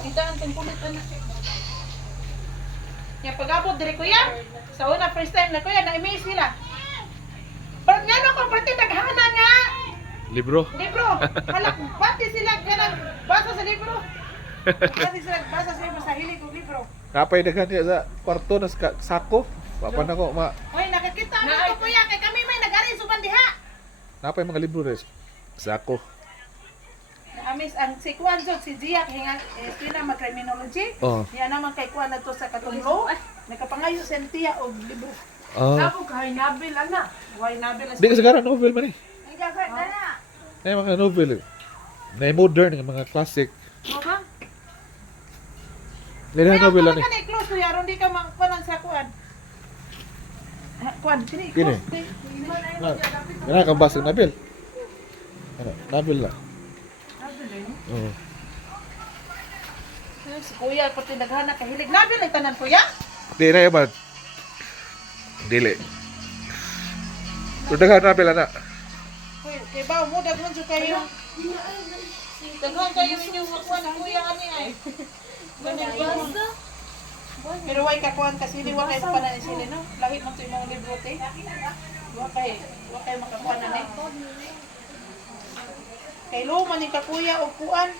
Idaan tong kulit ana. Ya pagabot diri kuya. Sa una first time na kuya na-amaze nila. Pero nga no ko pati naghana nga. Libro. Libro. Halak pati sila kanang basa sa libro. Pati sila basa sa libro sa hilig og libro. Napay daghan niya sa kwarto na sako. Wapa na ko Hoy nakakita na ko kuya kay kami may nag-ari suban diha. napay mga libro res. Sako. Amis ang si Kuan jud si Gia hinga sila mag criminology. Oh. Niya naman kay Kuan na to sa katunglo. Nakapangayo sa tiya og libro. Ah. Sabo kay Nabil ana. Why Nabil? Di ka sigara novel man eh. Ay gagad na. Ay mga novel. Na modern nga mga classic. Mo ba? Nila novel ani. Kanay close to yaron di ka kuan sa Kuan. Kuan kini. Kini? Kana ka basa Nabil. Ano, Nabil la. Oh. Si Kuya pati naghana kahilig Nabil ay tanan kuya. Di na ba? Dili. Tudaghan Nabil ana. Hoy, kay ba mo daghan jud kayo. Daghan kayo inyong kuan kuya ani ay. Basta. Pero why ka kuan kasi di wa kay panan ni sila no. Lahi man to imong libro te. Wa kay makakuan ani. Kay lo man ni ka kuya og kuan.